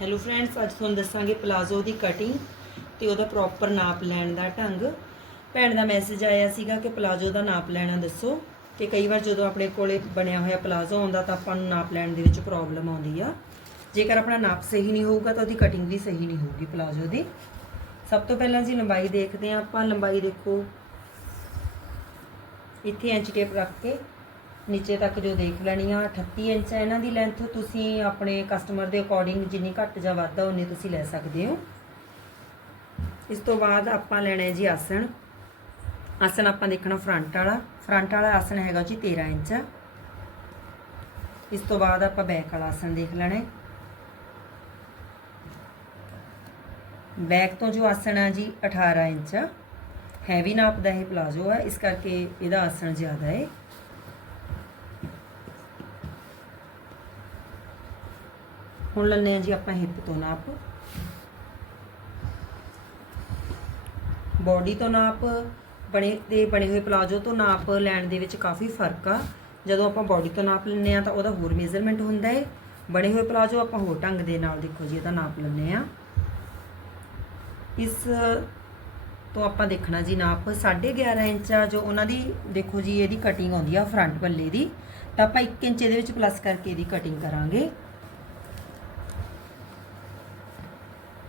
Hello friends ਅੱਜ ਤੁਹਾਨੂੰ ਦੱਸਾਂਗੇ ਪਲਾਜ਼ੋ ਦੀ ਕਟਿੰਗ ਤੇ ਉਹਦਾ ਪ੍ਰੋਪਰ ਨਾਪ ਲੈਣ ਦਾ ਢੰਗ। ਭੈਣ ਦਾ ਮੈਸੇਜ ਆਇਆ ਸੀਗਾ ਕਿ ਪਲਾਜ਼ੋ ਦਾ ਨਾਪ ਲੈਣਾ ਦੱਸੋ ਤੇ ਕਈ ਵਾਰ ਜਦੋਂ ਆਪਣੇ ਕੋਲੇ ਬਣਿਆ ਹੋਇਆ ਪਲਾਜ਼ੋ ਆਉਂਦਾ ਤਾਂ ਆਪਾਂ ਨੂੰ ਨਾਪ ਲੈਣ ਦੇ ਵਿੱਚ ਪ੍ਰੋਬਲਮ ਆਉਂਦੀ ਆ। ਜੇਕਰ ਆਪਣਾ ਨਾਪ ਸਹੀ ਨਹੀਂ ਹੋਊਗਾ ਤਾਂ ਉਹਦੀ ਕਟਿੰਗ ਵੀ ਸਹੀ ਨਹੀਂ ਹੋਊਗੀ ਪਲਾਜ਼ੋ ਦੀ। ਸਭ ਤੋਂ ਪਹਿਲਾਂ ਜੀ ਲੰਬਾਈ ਦੇਖਦੇ ਹਾਂ, ਆਪਾਂ ਲੰਬਾਈ ਦੇਖੋ। ਇੱਥੇ ਇੰਚ ਟੇਪ ਰੱਖ ਕੇ ਨੀਚੇ ਤੱਕ ਜੋ ਦੇਖ ਲੈਣੀ ਆ 38 ਇੰਚ ਹੈ ਇਹਨਾਂ ਦੀ ਲੈਂਥ ਤੁਸੀਂ ਆਪਣੇ ਕਸਟਮਰ ਦੇ ਅਕੋਰਡਿੰਗ ਜਿੰਨੀ ਘੱਟ ਜਾਂ ਵੱਧ ਆ, ਉਨੀ ਤੁਸੀਂ ਲੈ ਸਕਦੇ ਹੋ। ਇਸ ਤੋਂ ਬਾਅਦ ਆਪਾਂ ਲੈਣਾ ਹੈ ਜੀ ਆਸਣ। ਆਸਣ ਆਪਾਂ ਦੇਖਣਾ ਫਰੰਟ ਵਾਲਾ। ਫਰੰਟ ਵਾਲਾ ਆਸਣ ਹੈਗਾ ਜੀ 13 ਇੰਚ। ਇਸ ਤੋਂ ਬਾਅਦ ਆਪਾਂ ਬੈਕ ਵਾਲਾ ਆਸਣ ਦੇਖ ਲੈਣਾ ਬੈਕ ਤੋਂ ਜੋ ਆਸਣ ਆ ਜੀ 18 ਇੰਚ। ਹੈਵੀ ਨਾਪ ਦਾ ਇਹ ਪਲਾਜ਼ੋ ਹੈ ਇਸ ਕਰਕੇ ਇਹਦਾ ਆਸਣ ਜ਼ਿਆਦਾ ਹੈ। ਹੁਣ ਲੈਂਦੇ ਹਾਂ ਜੀ ਆਪਾਂ ਹਿੱਪ ਤੋਂ ਨਾਪ। ਬਾਡੀ ਤੋਂ ਨਾਪ, ਬਣੇ ਤੇ ਬਣੇ ਹੋਏ ਪਲਾਜ਼ੋ ਤੋਂ ਨਾਪ, ਲੈਣ ਦੇ ਵਿੱਚ ਕਾਫੀ ਫ਼ਰਕ ਆ। ਜਦੋਂ ਆਪਾਂ ਬਾਡੀ ਤੋਂ ਨਾਪ ਲੈਂਦੇ ਆ ਤਾਂ ਉਹਦਾ ਹੋਰ ਮੇਜ਼ਰਮੈਂਟ ਹੁੰਦਾ ਏ। ਬਣੇ ਹੋਏ ਪਲਾਜ਼ੋ ਆਪਾਂ ਹੋਰ ਢੰਗ ਦੇ ਨਾਲ ਦੇਖੋ ਜੀ, ਇਹਦਾ ਨਾਪ ਲੈਂਦੇ ਆ ਇਸ ਤੋਂ ਆਪਾਂ ਦੇਖਣਾ ਜੀ ਨਾਪ 11.5 ਇੰਚ ਆ, ਜੋ ਉਹਨਾਂ ਦੀ ਦੇਖੋ ਜੀ, ਇਹਦੀ ਕਟਿੰਗ ਆਉਂਦੀ ਆ ਫਰੰਟ ਪੱਲੇ ਦੀ। ਤਾਂ ਆਪਾਂ 1 ਇੰਚ ਇਹਦੇ ਵਿੱਚ ਪਲੱਸ ਕਰਕੇ ਇਹਦੀ ਕਟਿੰਗ ਕਰਾਂਗੇ।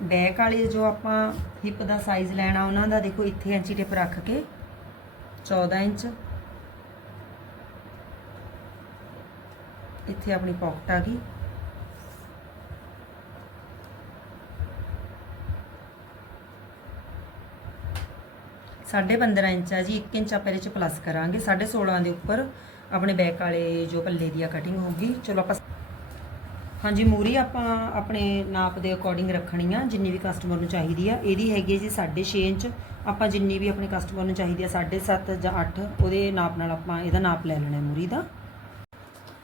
ਬੈਕ ਵਾਲੇ ਜੋ ਆਪਾਂ ਹਿੱਪ ਦਾ ਸਾਈਜ਼ ਲੈਣਾ, ਉਹਨਾਂ ਦਾ ਦੇਖੋ ਇੱਥੇ ਇੰਚੀ ਟਿਪ ਰੱਖ ਕੇ 14 ਇੰਚ। ਇੱਥੇ ਆਪਣੀ ਪਾਕਟ ਆ ਗਈ। ਸਾਢੇ 15 ਇੰਚ ਆ ਜੀ 1 ਇੰਚ ਆਪਾਂ ਇਹਦੇ ਚ ਪਲੱਸ ਕਰਾਂਗੇ। 16.5 ਦੇ ਉੱਪਰ ਆਪਣੇ ਬੈਕ ਵਾਲੇ ਜੋ ਪੱਲੇ ਦੀ ਆ ਕਟਿੰਗ ਹੋਊਗੀ। ਚਲੋ ਆਪਾਂ ਹਾਂਜੀ, ਮੂਰੀ ਆਪਾਂ ਆਪਣੇ ਨਾਪ ਦੇ ਅਕੋਰਡਿੰਗ ਰੱਖਣੀ ਆ, ਜਿੰਨੀ ਵੀ ਕਸਟਮਰ ਨੂੰ ਚਾਹੀਦੀ ਆ। ਇਹਦੀ ਹੈਗੀ ਹੈ ਜੀ 6.5 ਇੰਚ। ਆਪਾਂ ਜਿੰਨੀ ਵੀ ਆਪਣੇ ਕਸਟਮਰ ਨੂੰ ਚਾਹੀਦੀ ਆ 7.5 ਜਾਂ 8 ਉਹਦੇ ਨਾਪ ਨਾਲ ਆਪਾਂ ਇਹਦਾ ਨਾਪ ਲੈ ਲੈਣਾ ਹੈ ਮੂਰੀ ਦਾ।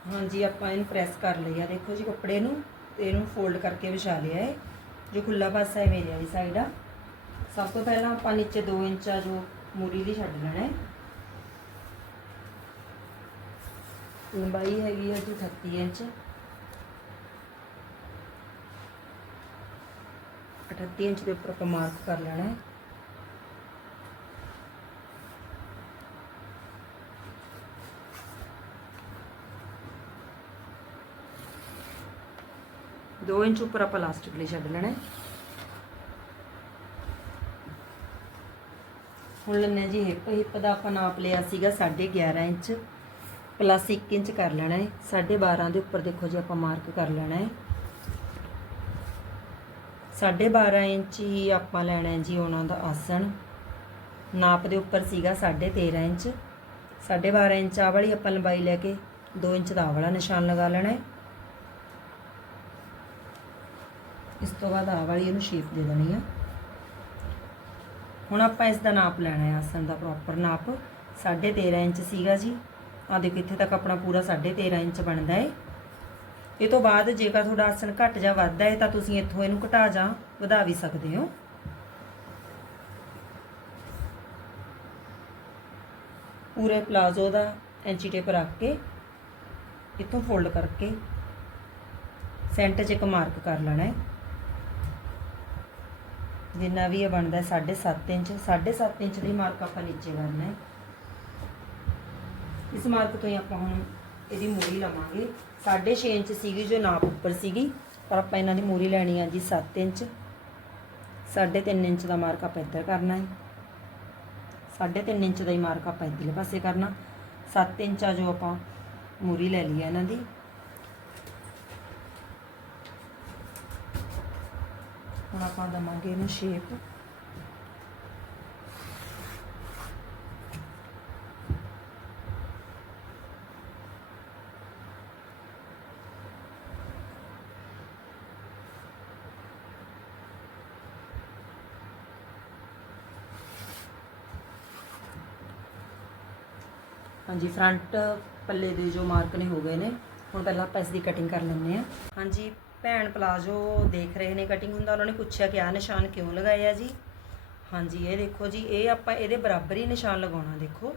ਹਾਂਜੀ, ਆਪਾਂ ਇਹਨੂੰ ਪ੍ਰੈਸ ਕਰ ਲਿਆ ਦੇਖੋ ਜੀ, ਕੱਪੜੇ ਨੂੰ ਤੇ ਇਹਨੂੰ ਫੋਲਡ ਕਰਕੇ ਵਿਛਾ ਲਿਆ ਹੈ ਜੋ ਖੁੱਲਾ ਪਾਸਾ ਹੈ ਮੇਰੇ ਵਾਲੀ ਸਾਈਡ ਆ। ਸਭ ਤੋਂ ਪਹਿਲਾਂ ਆਪਾਂ ਨੀਚੇ 2 ਇੰਚ ਆ ਜੋ ਮੂਰੀ ਦੀ ਛੱਡ ਲੈਣਾ ਹੈ ਲੰਬਾਈ ਹੈਗੀ ਆ ਜੀ 38 ਇੰਚ। 38 ਇੰਚ ਦੇ ਉੱਪਰ ਆਪਾਂ ਮਾਰਕ ਕਰ ਲੈਣਾ ਹੈ। ਦੋ ਇੰਚ ਉੱਪਰ ਆਪਾਂ ਲਾਸਟਿਕ ਲਈ ਛੱਡ ਲੈਣਾ ਹੈ। ਹੁਣ ਲੈਣਾ ਜੀ ਹਿੱਪ ਹਿੱਪ ਦਾ ਆਪਾਂ ਨਾਪ ਲਿਆ ਸੀਗਾ 11.5 ਇੰਚ। ਪਲੱਸ 1 ਇੰਚ ਕਰ ਲੈਣਾ ਹੈ। 12.5 ਦੇ ਉੱਪਰ ਦੇਖੋ ਜੀ ਆਪਾਂ ਮਾਰਕ ਕਰ ਲੈਣਾ ਹੈ। 12.5 ਇੰਚ ਹੀ ਆਪਾਂ ਲੈਣਾ ਹੈ ਜੀ ਉਹਨਾਂ ਦਾ ਆਸਣ। ਨਾਪ ਦੇ ਉੱਪਰ ਸੀਗਾ 13.5 ਇੰਚ। 12.5 ਇੰਚ ਆ ਵਾਲੀ ਆਪਾਂ ਲੰਬਾਈ ਲੈ ਕੇ 2 ਇੰਚ ਦਾ ਆਹ ਵਾਲਾ ਨਿਸ਼ਾਨ ਲਗਾ ਲੈਣਾ ਹੈ। ਇਸ ਤੋਂ ਬਾਅਦ ਆ ਵਾਲੀ ਇਹਨੂੰ ਸ਼ੇਪ ਦੇ ਦੇਣੀ ਆ। ਹੁਣ ਆਪਾਂ ਇਸ ਦਾ ਨਾਪ ਲੈਣਾ ਹੈ ਆਸਣ ਦਾ ਪ੍ਰੋਪਰ ਨਾਪ। 13.5 ਇੰਚ ਸੀਗਾ ਜੀ। ਆ ਦੇਖੋ ਇੱਥੇ ਤੱਕ ਆਪਣਾ ਪੂਰਾ 13.5 ਇੰਚ ਬਣਦਾ ਹੈ। ਇਹ ਤੋਂ ਬਾਅਦ ਜੇਕਰ ਤੁਹਾਡਾ ਆਸਣ ਘੱਟ ਜਾਂ ਵੱਧਦਾ ਹੈ ਤਾਂ ਤੁਸੀਂ ਇੱਥੋਂ ਇਹਨੂੰ ਘਟਾ ਜਾਂ ਵਧਾ ਵੀ ਸਕਦੇ ਹੋ। ਪੂਰੇ ਪਲਾਜ਼ੋ ਦਾ ਐਂਚੀ ਟੇਪ ਰੱਖ ਕੇ ਇੱਥੋਂ ਫੋਲਡ ਕਰਕੇ ਸੈਂਟਰ 'ਚ ਇੱਕ ਮਾਰਕ ਕਰ ਲੈਣਾ ਹੈ। ਜਿੰਨਾ ਵੀ ਇਹ ਬਣਦਾ ਹੈ 7.5 ਇੰਚ 7.5 ਇੰਚ ਦੀ ਮਾਰਕ ਆਪਾਂ ਨੀਚੇ ਕਰਨਾ ਹੈ। ਇਸ ਮਾਰਕ ਤੋਂ ਹੀ ਆਪਾਂ ਹੁਣ ਇਹਦੀ ਮੂਰੀ ਲਵਾਂਗੇ। 6.5 ਇੰਚ ਸੀਗੀ ਜੋ ਨਾਪ ਉੱਪਰ ਸੀਗੀ, ਪਰ ਆਪਾਂ ਇਹਨਾਂ ਦੀ ਮੂਰੀ ਲੈਣੀ ਆ ਜੀ 7 ਇੰਚ। 3.5 ਇੰਚ ਦਾ ਮਾਰਕ ਆਪਾਂ ਇੱਧਰ ਕਰਨਾ ਹੈ। 3.5 ਇੰਚ ਦਾ ਹੀ ਮਾਰਕ ਆਪਾਂ ਇੱਧਰਲੇ ਪਾਸੇ ਕਰਨਾ। 7 ਇੰਚ ਆ ਜੋ ਆਪਾਂ ਮੂਰੀ ਲੈ ਲਈ ਇਹਨਾਂ ਦੀ। ਹੁਣ ਆਪਾਂ ਦਵਾਂਗੇ ਇਹਨੂੰ ਸ਼ੇਪ। ਹਾਂਜੀ ਫਰੰਟ ਪੱਲੇ ਦੇ ਜੋ ਮਾਰਕ ਨੇ ਹੋ ਗਏ ਨੇ, ਹੁਣ ਪਹਿਲਾਂ ਆਪਾਂ ਇਸ ਦੀ ਕਟਿੰਗ ਕਰ ਲੈਂਦੇ ਆ ਹਾਂਜੀ, ਭੈਣ ਪਲਾਜ਼ੋ ਦੇਖ ਰਹੇ ਨੇ ਕਟਿੰਗ ਹੁੰਦਾ, ਉਹਨਾਂ ਨੇ ਪੁੱਛਿਆ ਕਿ ਆਹ ਨਿਸ਼ਾਨ ਕਿਉਂ ਲਗਾਏ ਆ ਜੀ? ਹਾਂਜੀ, ਇਹ ਦੇਖੋ ਜੀ, ਇਹ ਆਪਾਂ ਇਹਦੇ ਬਰਾਬਰ ਹੀ ਨਿਸ਼ਾਨ ਲਗਾਉਣਾ, ਦੇਖੋ।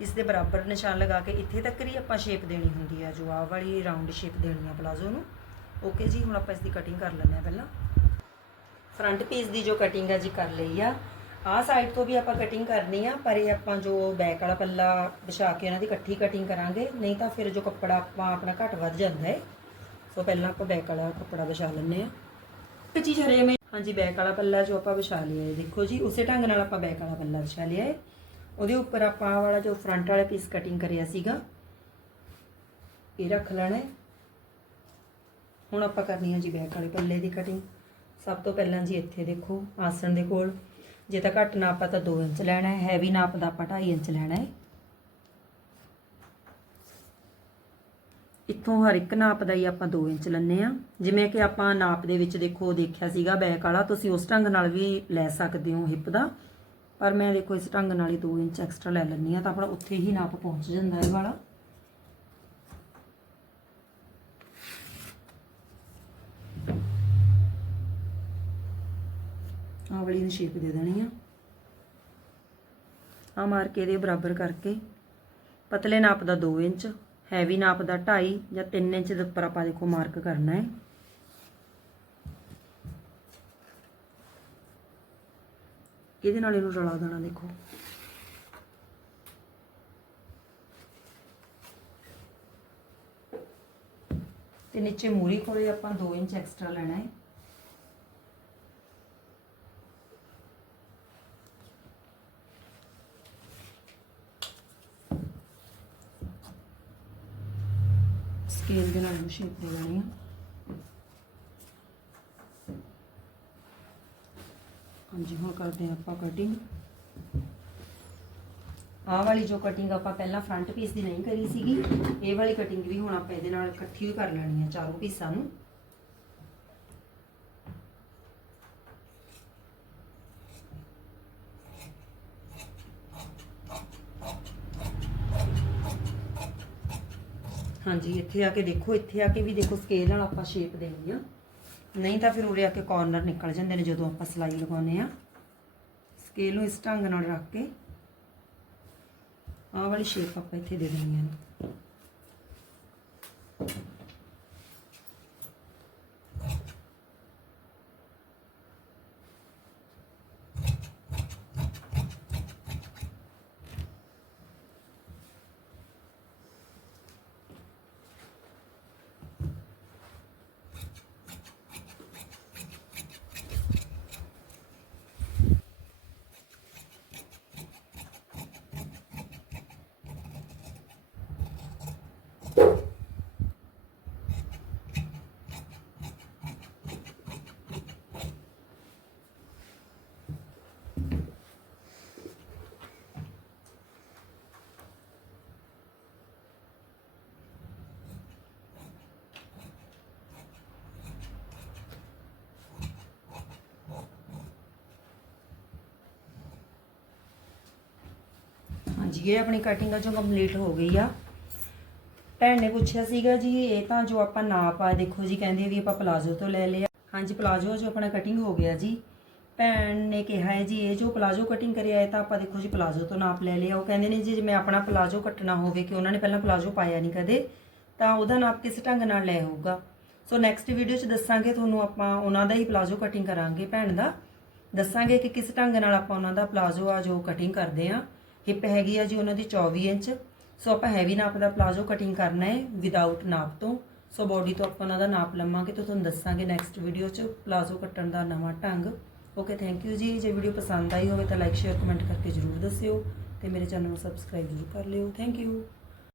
ਇਸ ਦੇ ਬਰਾਬਰ ਨਿਸ਼ਾਨ ਲਗਾ ਕੇ ਇੱਥੇ ਤੱਕ ਹੀ ਆਪਾਂ ਸ਼ੇਪ ਦੇਣੀ ਹੁੰਦੀ ਆ, ਜੋ ਆਹ ਵਾਲੀ ਰਾਉਂਡ ਸ਼ੇਪ ਦੇਣੀ ਆ ਪਲਾਜ਼ੋ ਨੂੰ। ਓਕੇ ਜੀ, ਹੁਣ ਆਪਾਂ ਇਸ ਦੀ ਕਟਿੰਗ ਕਰ ਲੈਂਦੇ ਆ ਪਹਿਲਾਂ। ਫਰੰਟ ਪੀਸ ਦੀ ਜੋ ਕਟਿੰਗ ਆ ਜੀ, ਕਰ ਲਈ ਆ। ਆਹ ਸਾਈਡ ਤੋਂ ਵੀ ਆਪਾਂ ਕਟਿੰਗ ਕਰਨੀ ਆ, ਪਰ ਇਹ ਆਪਾਂ ਜੋ ਬੈਕ ਵਾਲਾ ਪੱਲਾ ਵਿਛਾ ਕੇ ਉਹਨਾਂ ਦੀ ਇਕੱਠੀ ਕਟਿੰਗ ਕਰਾਂਗੇ, ਨਹੀਂ ਤਾਂ ਫਿਰ ਜੋ ਕੱਪੜਾ ਆਪਾਂ ਆਪਣਾ ਘੱਟ ਵੱਧ ਜਾਂਦਾ ਹੈ ਸੋ ਪਹਿਲਾਂ ਆਪਾਂ ਬੈਕ ਵਾਲਾ ਕੱਪੜਾ ਵਿਛਾ ਲੈਂਦੇ ਆ ਇੱਕ ਚੀਜ਼ ਹਰੇ ਮੈਂ ਹਾਂਜੀ ਬੈਕ ਵਾਲਾ ਪੱਲਾ ਜੋ ਆਪਾਂ ਵਿਛਾ ਲਿਆ ਹੈ ਦੇਖੋ ਜੀ, ਉਸੇ ਢੰਗ ਨਾਲ ਆਪਾਂ ਬੈਕ ਵਾਲਾ ਪੱਲਾ ਵਿਛਾ ਲਿਆ ਹੈ ਉਹਦੇ ਉੱਪਰ ਆਪਾਂ ਵਾਲਾ ਜੋ ਫਰੰਟ ਵਾਲਾ ਪੀਸ ਕਟਿੰਗ ਕਰਿਆ ਸੀਗਾ, ਇਹ ਰੱਖ ਲੈਣਾ ਹੁਣ ਆਪਾਂ ਕਰਨੀ ਹੈ ਜੀ ਬੈਕ ਵਾਲੇ ਪੱਲੇ ਦੀ ਕਟਿੰਗ ਸਭ ਤੋਂ ਪਹਿਲਾਂ ਜੀ ਇੱਥੇ ਦੇਖੋ, ਆਸਣ ਦੇ ਕੋਲ। ਜੇ ਤਾਂ ਘੱਟ ਨਾਪ ਆ ਤਾਂ 2 ਇੰਚ ਲੈਣਾ ਹੈ ਹੈਵੀ ਨਾਪ ਦਾ ਆਪਾਂ 2.5 ਇੰਚ ਲੈਣਾ ਹੈ। ਇੱਥੋਂ ਹਰ ਇੱਕ ਨਾਪ ਦਾ ਹੀ ਆਪਾਂ 2 ਇੰਚ ਲੈਣੇ ਆ ਜਿਵੇਂ ਕਿ ਆਪਾਂ ਨਾਪ ਦੇ ਵਿੱਚ ਦੇਖੋ, ਦੇਖਿਆ ਸੀਗਾ ਬੈਕ ਵਾਲਾ, ਤੁਸੀਂ ਉਸ ਢੰਗ ਨਾਲ ਵੀ ਲੈ ਸਕਦੇ ਹੋ ਹਿੱਪ ਦਾ। ਪਰ ਮੈਂ ਦੇਖੋ, ਇਸ ਢੰਗ ਨਾਲ ਹੀ 2 ਇੰਚ ਐਕਸਟਰਾ ਲੈ ਲੈਂਦੀ ਆ ਤਾਂ ਆਪਣਾ ਉੱਥੇ ਹੀ ਨਾਪ ਪਹੁੰਚ ਜਾਂਦਾ ਇਹ ਵਾਲਾ ਆਹ ਵਾਲੀ ਨੂੰ ਸ਼ੇਪ ਦੇ ਦੇਣੀ ਆ। ਆ ਮਾਰ ਕੇ ਇਹਦੇ ਬਰਾਬਰ ਕਰਕੇ। ਪਤਲੇ ਨਾਪ ਦਾ 2 ਇੰਚ ਹੈਵੀ ਨਾਪ ਦਾ 2.5 ਜਾਂ 3 ਇੰਚ ਦੇ ਉੱਪਰ ਆਪਾਂ ਦੇਖੋ ਮਾਰਕ ਕਰਨਾ ਹੈ। ਇਹਦੇ ਨਾਲ ਇਹਨੂੰ ਰਲਾ ਦੇਣਾ ਦੇਖੋ। ਤੇ ਨੀਚੇ ਮੂਰੀ ਕੋਲੇ ਆਪਾਂ 2 ਇੰਚ ਐਕਸਟਰਾ ਲੈਣਾ ਹੈ। ਸਕੇਲ ਦੇ ਨਾਲ ਇਹਨੂੰ ਸ਼ੇਪ ਦੇ ਦੇਣੀ ਆ। ਹਾਂਜੀ, ਹੁਣ ਕਰਦੇ ਹਾਂ ਆਪਾਂ ਕਟਿੰਗ ਆਹ ਵਾਲੀ ਜੋ ਕਟਿੰਗ ਆਪਾਂ ਪਹਿਲਾਂ ਫਰੰਟ ਪੀਸ ਦੀ ਨਹੀਂ ਕਰੀ ਸੀਗੀ, ਇਹ ਵਾਲੀ ਕਟਿੰਗ ਵੀ ਹੁਣ ਆਪਾਂ ਇਹਦੇ ਨਾਲ ਇਕੱਠੀ ਹੀ ਕਰ ਲੈਣੀ ਆ, ਚਾਰੋਂ ਪੀਸਾਂ ਨੂੰ। ਹਾਂਜੀ, ਇੱਥੇ ਆ ਕੇ ਦੇਖੋ, ਇੱਥੇ ਆ ਕੇ ਵੀ ਦੇਖੋ ਸਕੇਲ ਨਾਲ ਆਪਾਂ ਸ਼ੇਪ ਦੇਣੀ ਆ। ਨਹੀਂ ਤਾਂ ਫਿਰ ਉਰੇ ਆ ਕੇ ਕਾਰਨਰ ਨਿਕਲ ਜਾਂਦੇ ਨੇ ਜਦੋਂ ਆਪਾਂ ਸਲਾਈ ਲਗਾਉਂਦੇ ਆ। ਸਕੇਲ ਨੂੰ ਇਸ ਢੰਗ ਨਾਲ ਰੱਖ ਕੇ ਆਹ ਵਾਲੀ ਸ਼ੇਪ ਆਪਾਂ ਇੱਥੇ ਦੇ ਦੇਣੀ ਆ। ਹਾਂਜੀ ਇਹ ਆਪਣੀ ਕਟਿੰਗ ਆ ਜੋ ਕੰਪਲੀਟ ਹੋ ਗਈ ਆ। ਭੈਣ ਨੇ ਪੁੱਛਿਆ ਸੀਗਾ ਜੀ, ਇਹ ਤਾਂ ਜੋ ਆਪਾਂ ਨਾਪ ਆ, ਦੇਖੋ ਜੀ, ਕਹਿੰਦੇ ਵੀ ਆਪਾਂ ਪਲਾਜ਼ੋ ਤੋਂ ਲੈ ਲਿਆ। ਹਾਂਜੀ ਪਲਾਜ਼ੋ ਜੋ ਆਪਣਾ ਕਟਿੰਗ ਹੋ ਗਿਆ ਜੀ। ਭੈਣ ਨੇ ਕਿਹਾ ਹੈ ਜੀ, ਇਹ ਜੋ ਪਲਾਜ਼ੋ ਕਟਿੰਗ ਕਰਿਆ ਹੈ ਤਾਂ ਆਪਾਂ ਦੇਖੋ ਜੀ ਪਲਾਜ਼ੋ ਤੋਂ ਨਾਪ ਲੈ ਲਿਆ। ਉਹ ਕਹਿੰਦੇ ਨੇ ਜੀ ਜਿਵੇਂ ਆਪਣਾ ਪਲਾਜ਼ੋ ਕੱਟਣਾ ਹੋਵੇ ਕਿ ਉਹਨਾਂ ਨੇ ਪਹਿਲਾਂ ਪਲਾਜ਼ੋ ਪਾਇਆ ਨਹੀਂ ਕਦੇ, ਤਾਂ ਉਹਦਾ ਨਾਪ ਕਿਸ ਢੰਗ ਨਾਲ ਲੈ ਹੋਊਗਾ? ਸੋ ਨੈਕਸਟ ਵੀਡੀਓ 'ਚ ਦੱਸਾਂਗੇ ਤੁਹਾਨੂੰ ਆਪਾਂ ਉਹਨਾਂ ਦਾ ਹੀ ਪਲਾਜ਼ੋ ਕਟਿੰਗ ਕਰਾਂਗੇ ਭੈਣ ਦਾ। ਦੱਸਾਂਗੇ ਕਿ ਕਿਸ ਢੰਗ ਨਾਲ ਆਪਾਂ ਉਹਨਾਂ ਦਾ ਪਲਾਜ਼ੋ ਆ ਜੋ ਕਟਿੰਗ ਕਰਦੇ ਆ। ਹਿੱਪ ਹੈਗੀ ਆ ਜੀ ਉਹਨਾਂ ਦੀ 24 ਇੰਚ। ਸੋ ਆਪਾਂ ਹੈਵੀ ਨਾਪ ਦਾ ਪਲਾਜ਼ੋ ਕਟਿੰਗ ਕਰਨਾ ਹੈ ਵਿਦਆਊਟ ਨਾਪ ਤੋਂ। ਸੋ ਬਾਡੀ ਤੋਂ ਆਪਾਂ ਉਹਨਾਂ ਦਾ ਨਾਪ ਲਵਾਂਗੇ ਤੇ ਤੁਹਾਨੂੰ ਦੱਸਾਂਗੇ ਨੈਕਸਟ ਵੀਡੀਓ 'ਚ ਪਲਾਜ਼ੋ ਕੱਟਣ ਦਾ ਨਵਾਂ ਢੰਗ। ਓਕੇ ਥੈਂਕ ਯੂ ਜੀ। ਜੇ ਵੀਡੀਓ ਪਸੰਦ ਆਈ ਹੋਵੇ ਤਾਂ ਲਾਈਕ ਸ਼ੇਅਰ ਕਮੈਂਟ ਕਰਕੇ ਜਰੂਰ ਦੱਸਿਓ ਤੇ ਮੇਰੇ ਚੈਨਲ ਨੂੰ ਸਬਸਕ੍ਰਾਈਬ ਜਰੂਰ ਕਰ ਲਿਓ। Thank you